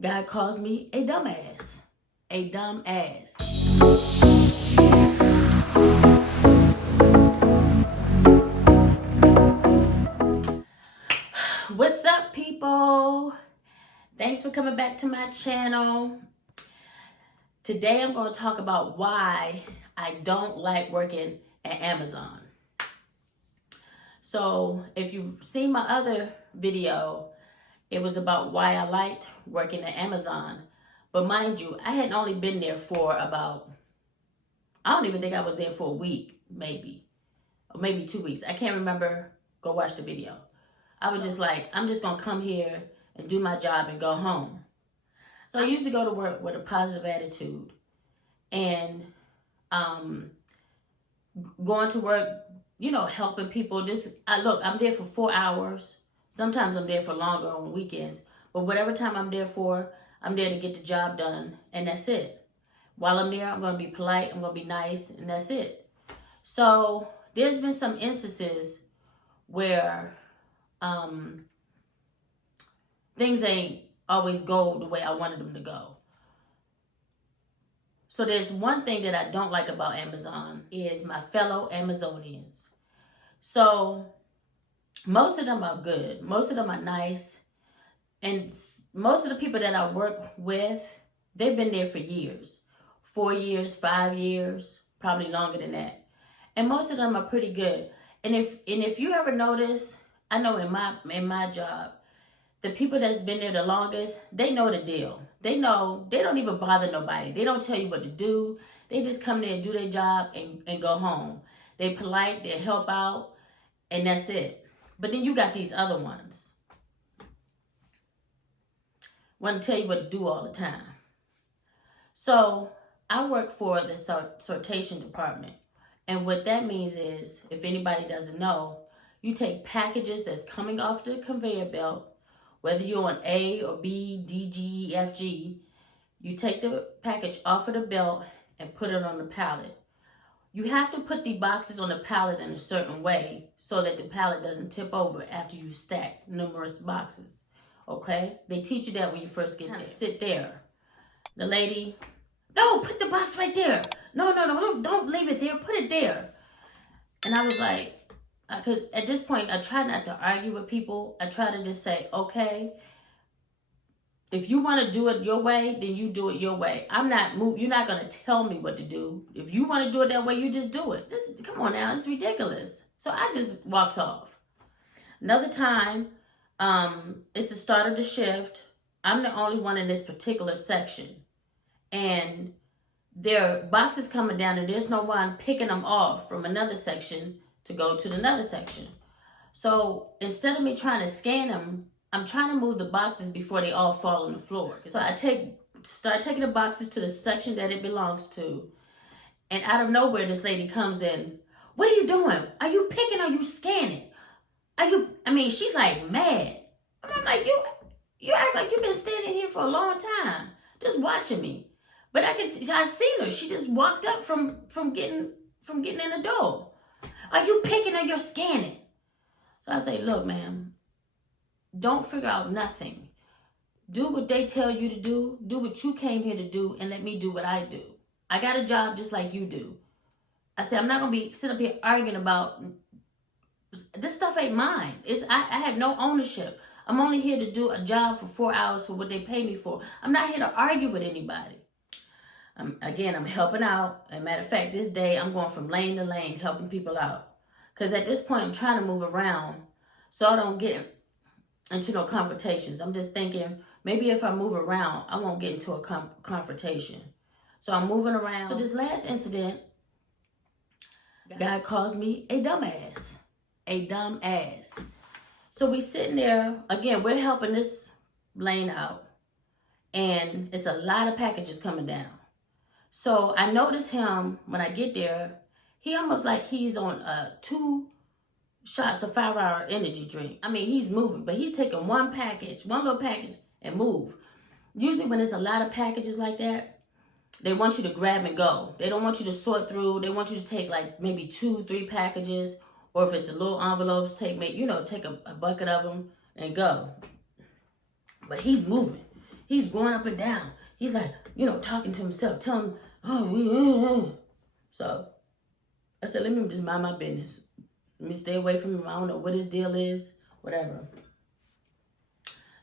God calls me a dumbass. A dumb ass. What's up, people? Thanks for coming back to my channel. Today I'm going to talk about why I don't like working at Amazon. So if you've seen my other video, it was about why I liked working at Amazon. But mind you, I hadn't only been there for about, I don't even think I was there for a week, maybe. Or maybe 2 weeks. I can't remember. Go watch the video. I was just like, I'm just going to come here and do my job and go home. So I used to go to work with a positive attitude. And going to work, you know, helping people. Look, I'm there for 4 hours. Sometimes I'm there for longer on weekends. But whatever time I'm there for, I'm there to get the job done. And that's it. While I'm there, I'm going to be polite. I'm going to be nice. And that's it. So there's been some instances where things ain't always go the way I wanted them to go. So there's one thing that I don't like about Amazon is my fellow Amazonians. So most of them are good. Most of them are nice. And most of the people that I work with, they've been there for years. 4 years, 5 years, probably longer than that. And most of them are pretty good. And if you ever notice, I know in my job, the people that's been there the longest, they know the deal. They know, they don't even bother nobody. They don't tell you what to do. They just come there and do their job and go home. They polite, they help out, and that's it. But then you got these other ones. Want to tell you what to do all the time. So I work for the sortation department. And what that means is, if anybody doesn't know, you take packages that's coming off the conveyor belt, whether you're on A or B, D, G, E, F, G, you take the package off of the belt and put it on the pallet. You have to put the boxes on the pallet in a certain way so that the pallet doesn't tip over after you stack numerous boxes. Okay? They teach you that when you first get there. Sit there. The lady, no, put the box right there. No, don't leave it there. Put it there. And I was like, because at this point, I try not to argue with people. I try to just say, okay, if you want to do it your way, then you do it your way. You're not going to tell me what to do. If you want to do it that way, you just do it. Come on now, it's ridiculous. So I just walks off. Another time, it's the start of the shift. I'm the only one in this particular section. And there are boxes coming down and there's no one picking them off from another section to go to another section. So instead of me trying to scan them, I'm trying to move the boxes before they all fall on the floor. So I start taking the boxes to the section that it belongs to. And out of nowhere, this lady comes in. What are you doing? Are you picking or are you scanning? She's like mad. I'm like, you act like you've been standing here for a long time, just watching me. But I've seen her. She just walked up from getting in the door. Are you picking or you're scanning? So I say, look, ma'am, don't figure out nothing. Do what they tell you to do. Do what you came here to do, and let me do what I do. I got a job just like you do. I said, I'm not going to be sitting up here arguing about, this stuff ain't mine. I have no ownership. I'm only here to do a job for 4 hours for what they pay me for. I'm not here to argue with anybody. I'm helping out. As a matter of fact, this day I'm going from lane to lane helping people out. Because at this point I'm trying to move around so I don't get into no confrontations. I'm just thinking maybe if I move around, I won't get into a confrontation. So I'm moving around. So this last incident, God calls me a dumbass. A dumb ass. So we sitting there, again, we're helping this lane out. And it's a lot of packages coming down. So I notice him when I get there, he almost like he's on 2 shots of 5-hour energy drink. He's moving, but he's taking one little package and move. Usually when there's a lot of packages like that, they want you to grab and go. They don't want you to sort through. They want you to take like maybe 2-3 packages, or if it's a little envelopes, take a bucket of them and go. But he's moving. He's going up and down. He's like, talking to himself, telling him, So I said, let me just mind my business. Let me stay away from him. I don't know what his deal is, whatever.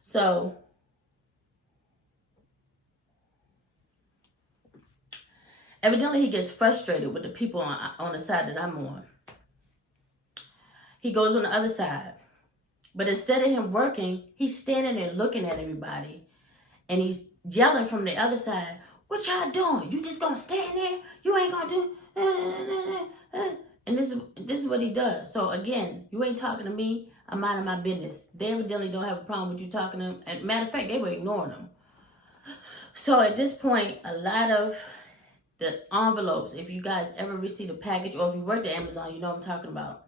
So evidently he gets frustrated with the people on the side that I'm on. He goes on the other side. But instead of him working, he's standing there looking at everybody. And he's yelling from the other side, what y'all doing? You just gonna stand there? You ain't gonna do... And this is what he does. So again, you ain't talking to me. I'm minding my business. They evidently don't have a problem with you talking to them. And matter of fact, they were ignoring them. So at this point, a lot of the envelopes, if you guys ever received a package, or if you worked at Amazon, you know what I'm talking about.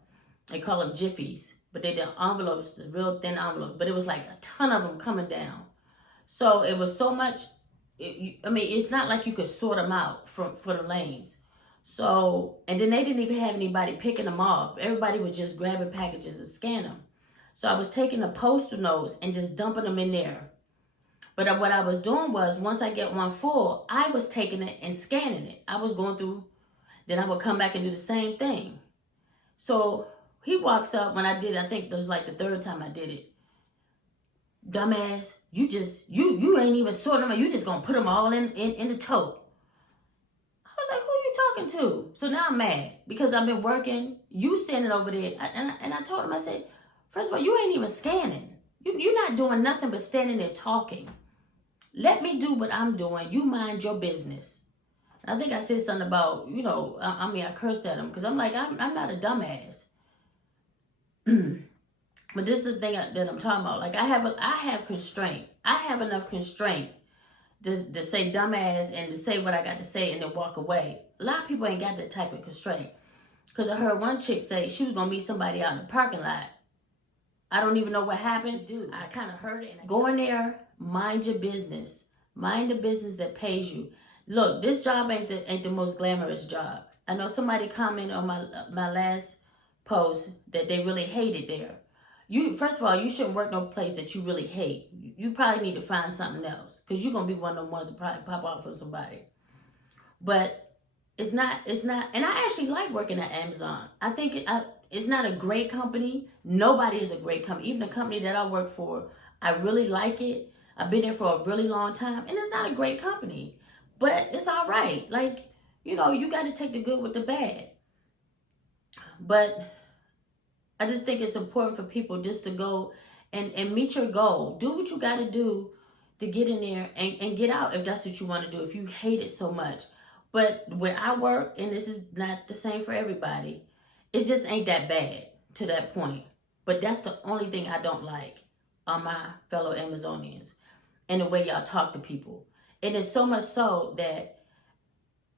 They call them Jiffies. But they're the envelopes, the real thin envelopes. But it was like a ton of them coming down. So it was so much, it's not like you could sort them out for the lanes. So, and then they didn't even have anybody picking them off. Everybody was just grabbing packages and scanning them. So I was taking the postal notes and just dumping them in there. But what I was doing was, once I get one full, I was taking it and scanning it. I was going through, then I would come back and do the same thing. So he walks up when I did it. I think it was like the third time I did it. Dumbass, you ain't even sorting them out. You just gonna put them all in the tote. I was like, who you talking to? So now I'm mad because I've been working. You standing over there. And I told him, I said, first of all, you ain't even scanning. You're not doing nothing but standing there talking. Let me do what I'm doing. You mind your business. And I think I said something about, I cursed at him because I'm like, I'm not a dumbass. But this is the thing that I'm talking about. Like, I have constraint. I have enough constraint to say dumbass and to say what I got to say and then walk away. A lot of people ain't got that type of constraint. Because I heard one chick say she was going to meet somebody out in the parking lot. I don't even know what happened. Dude, I kind of heard it. Go in there, mind your business. Mind the business that pays you. Look, this job ain't the most glamorous job. I know somebody commented on my last post that they really hated there. First of all, you shouldn't work no place that you really hate. You probably need to find something else, because you're going to be one of the ones that probably pop off with somebody. But it's not, and I actually like working at Amazon. I think it's not a great company. Nobody is a great company. Even the company that I work for, I really like it. I've been there for a really long time, and it's not a great company. But it's all right. Like, you got to take the good with the bad. But I just think it's important for people just to go and meet your goal. Do what you got to do to get in there and get out if that's what you want to do, if you hate it so much. But where I work, and this is not the same for everybody, it just ain't that bad to that point. But that's the only thing I don't like on my fellow Amazonians and the way y'all talk to people. And it's so much so that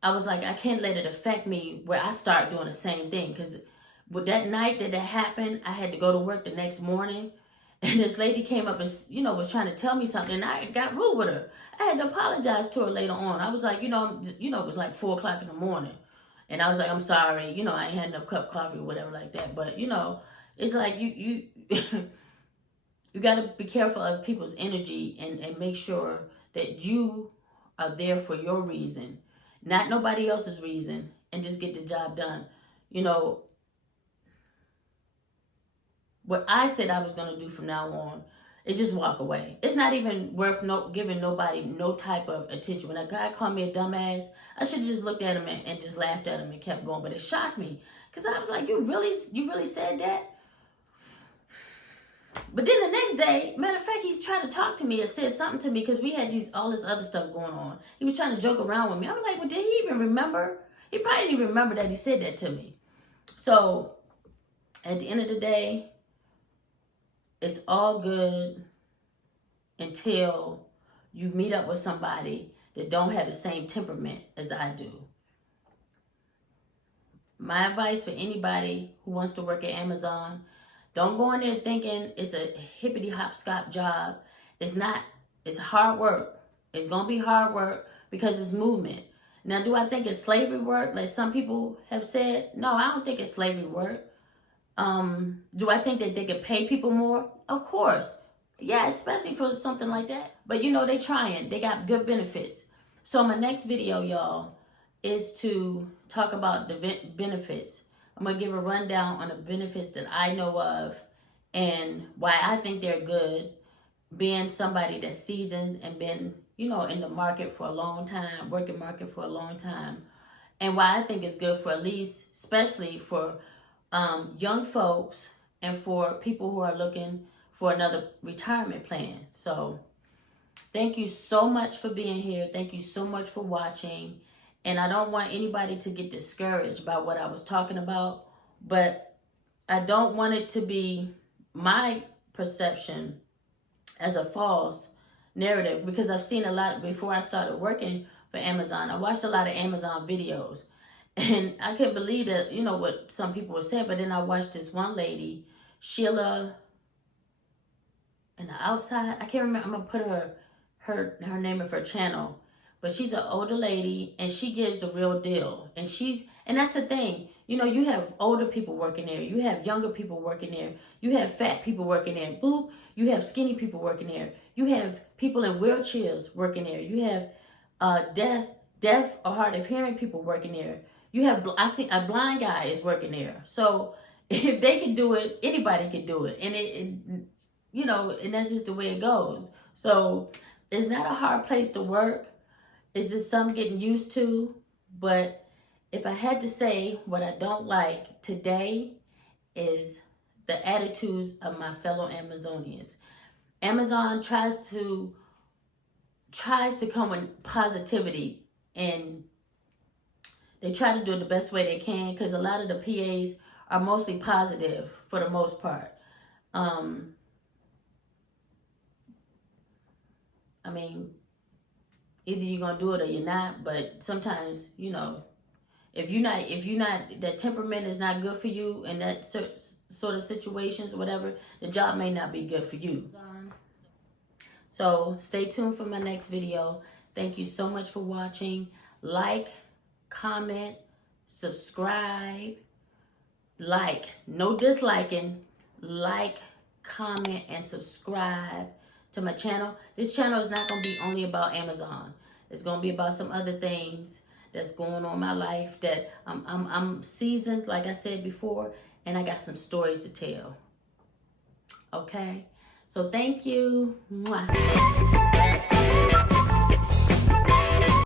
I was like, I can't let it affect me where I start doing the same thing. Because with that night that happened, I had to go to work the next morning. And this lady came up and, was trying to tell me something. And I got rude with her. I had to apologize to her later on. I was like, it was like 4 o'clock in the morning. And I was like, I'm sorry. I ain't had enough cup of coffee or whatever like that. But, it's like you got to be careful of people's energy and make sure that you are there for your reason, not nobody else's reason, and just get the job done. What I said I was going to do from now on is just walk away. It's not even worth giving nobody no type of attention. When a guy called me a dumbass, I should have just looked at him and just laughed at him and kept going. But it shocked me because I was like, you really said that? But then the next day, matter of fact, he's trying to talk to me and said something to me because we had all this other stuff going on. He was trying to joke around with me. I was like, well, did he even remember? He probably didn't even remember that he said that to me. So at the end of the day, it's all good until you meet up with somebody that don't have the same temperament as I do. My advice for anybody who wants to work at Amazon, don't go in there thinking it's a hippity hopscotch job. It's not. It's hard work. It's going to be hard work because it's movement. Now, do I think it's slavery work like some people have said? No, I don't think it's slavery work. Do I think that they could pay people more? Of course. Yeah, especially for something like that. But you know, they trying. They got good benefits. So my next video, y'all, is to talk about the benefits. I'm going to give a rundown on the benefits that I know of and why I think they're good, being somebody that's seasoned and been, you know, in the market for a long time, working market for a long time, and why I think it's good for at least, especially for young folks and for people who are looking for another retirement plan. So thank you so much for being here. Thank you so much for watching. And I don't want anybody to get discouraged by what I was talking about, but I don't want it to be my perception as a false narrative, because I've seen a lot before I started working for Amazon. I watched a lot of Amazon videos and I couldn't believe that, you know, what some people were saying. But then I watched this one lady, Sheila, and the outside, I can't remember. I'm gonna put her name of her channel, but she's an older lady and she gives the real deal. And that's the thing, you know, you have older people working there, you have younger people working there, you have fat people working there, boop, you have skinny people working there, you have people in wheelchairs working there, you have deaf or hard of hearing people working there, you have, I see a blind guy is working there. So if they can do it, anybody can do it. And it you know, and that's just the way it goes. So it's not a hard place to work. It's just some getting used to. But if I had to say what I don't like today is the attitudes of my fellow Amazonians. Amazon tries to come with positivity, and they try to do it the best way they can, because a lot of the PAs are mostly positive for the most part. I mean, either you're gonna do it or you're not. But sometimes, you know, if you're not, that temperament is not good for you in that sort of situations or whatever, the job may not be good for you. So stay tuned for my next video. Thank you so much for watching. Like, comment, subscribe, no disliking, like, comment, and subscribe to my channel. This channel is not going to be only about Amazon. It's going to be about some other things that's going on in my life, that I'm seasoned, like I said before, and I got some stories to tell. Okay? So thank you. Mwah.